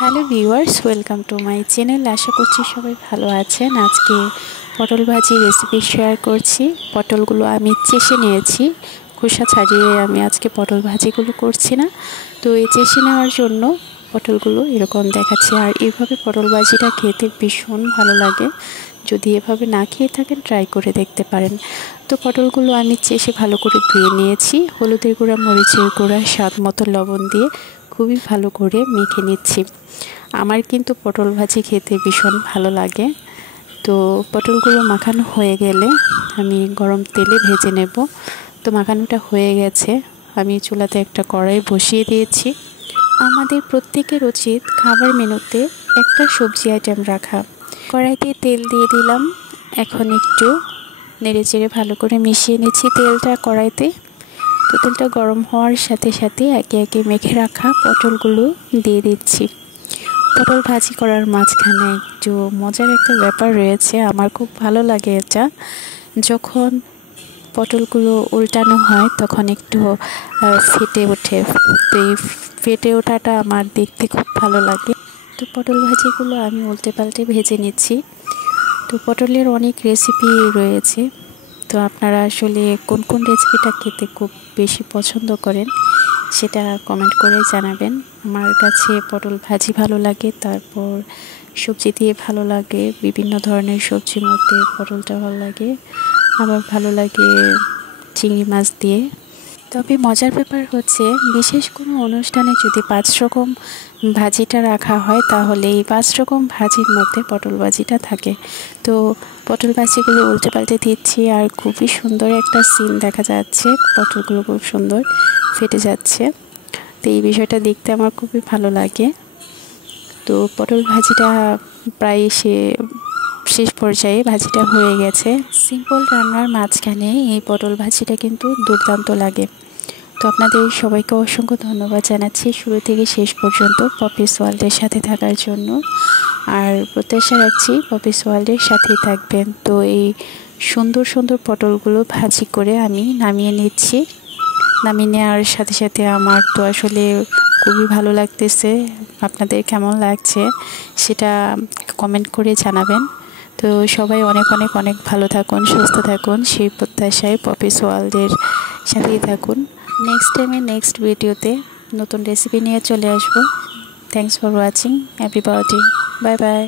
Hello viewers, welcome to my channel. আশা করছি সবাই ভালো আছেন। আজকে পটল ভাজি রেসিপি শেয়ার করছি। পটলগুলো আমি চেষে নিয়েছি, খোসা ছাড়িয়ে আমি আজকে পটল ভাজিগুলো করছি না। তো এই চেষে নেওয়ার জন্য পটলগুলো এরকম দেখাচ্ছে। আর এইভাবে পটল ভাজিটা খেতে ভীষণ ভালো লাগে। যদি এভাবে না খেয়ে থাকেন ট্রাই করে দেখতে পারেন। তো পটলগুলো আমি চেষে ভালো করে ধুয়ে নিয়েছি। হলুদের গুঁড়া, মরিচের গুঁড়া, স্বাদ মতো লবণ দিয়ে খুবই ভালো করে মেখে নিচ্ছি। আমার কিন্তু পটল ভাজি খেতে ভীষণ ভালো লাগে। তো পটলগুলো মাখানো হয়ে গেলে আমি গরম তেলে ভেজে নেব। তো মাখানোটা হয়ে গেছে, আমি চুলাতে একটা কড়াই বসিয়ে দিয়েছি। আমাদের প্রত্যেকের উচিত খাবার মেনুতে একটা সবজি আইটেম রাখা। কড়াইতে তেল দিয়ে দিলাম। এখন একটু নেড়েচেড়ে ভালো করে মিশিয়ে নিচ্ছি তেলটা কড়াইতে। তো তেলটা গরম হওয়ার সাথে সাথে একে একে মেখে রাখা পটলগুলো দিয়ে দিচ্ছি। পটল ভাজি করার মাঝখানে একটু মজার একটা ব্যাপার রয়েছে, আমার খুব ভালো লাগে এটা। যখন পটলগুলো উল্টানো হয় তখন একটু ফেটে ওঠে। তো এই ফেটে ওঠাটা আমার দেখতে খুব ভালো লাগে। তো পটল ভাজিগুলো আমি উল্টে পাল্টে ভেজে নিচ্ছি। তো পটলের অনেক রেসিপি রয়েছে। তো আপনারা আসলে কোন কোন রেসিপিটা খেতে খুব বেশি পছন্দ করেন সেটা কমেন্ট করে জানাবেন। আমার কাছে পটল ভাজি ভালো লাগে, তারপর সবজি দিয়ে ভালো লাগে, বিভিন্ন ধরনের সবজির মধ্যে পটলটা ভালো লাগে, আবার ভালো লাগে চিংড়ি মাছ দিয়ে। তবে মজার ব্যাপার হচ্ছে, বিশেষ কোনো অনুষ্ঠানে যদি 5 রকম ভাজিটা রাখা হয় তাহলে এই 5 রকম ভাজির মধ্যে পটল ভাজিটা থাকে। তো পটল ভাজিগুলো উল্টে পাল্টে দিচ্ছি, আর খুবই সুন্দর একটা সিন দেখা যাচ্ছে। পটলগুলো খুব সুন্দর ফেটে যাচ্ছে। তো এই বিষয়টা দেখতে আমার খুবই ভালো লাগে। তো পটল ভাজিটা প্রায় শেষ পর্যায়ে ভাজিটা হয়ে গেছে। সিম্পল রান্নার মাঝখানে এই পটল ভাজিটা কিন্তু দুর্দান্ত লাগে। তো আপনাদের সবাইকে অসংখ্য ধন্যবাদ জানাচ্ছি শুরু থেকে শেষ পর্যন্ত পপিস ওয়ার্ল্ডের সাথে থাকার জন্য। আর প্রত্যাশা রাখছি পপিস ওয়ার্ল্ডের সাথেই থাকবেন। তো এই সুন্দর সুন্দর পটলগুলো ভাজি করে আমি নামিয়ে নিচ্ছি। নামিয়ে নেওয়ার সাথে সাথে আমার তো আসলে খুবই ভালো লাগতেছে। আপনাদের কেমন লাগছে সেটা কমেন্ট করে জানাবেন। তো সবাই অনেক অনেক অনেক ভালো থাকুন, সুস্থ থাকুন, সেই প্রত্যাশায় পপিস ওয়ার্ল্ডের সাথেই থাকুন। নেক্সট টাইমে নেক্সট ভিডিওতে নতুন রেসিপি নিয়ে চলে আসবো। Thanks for watching everybody. Bye bye.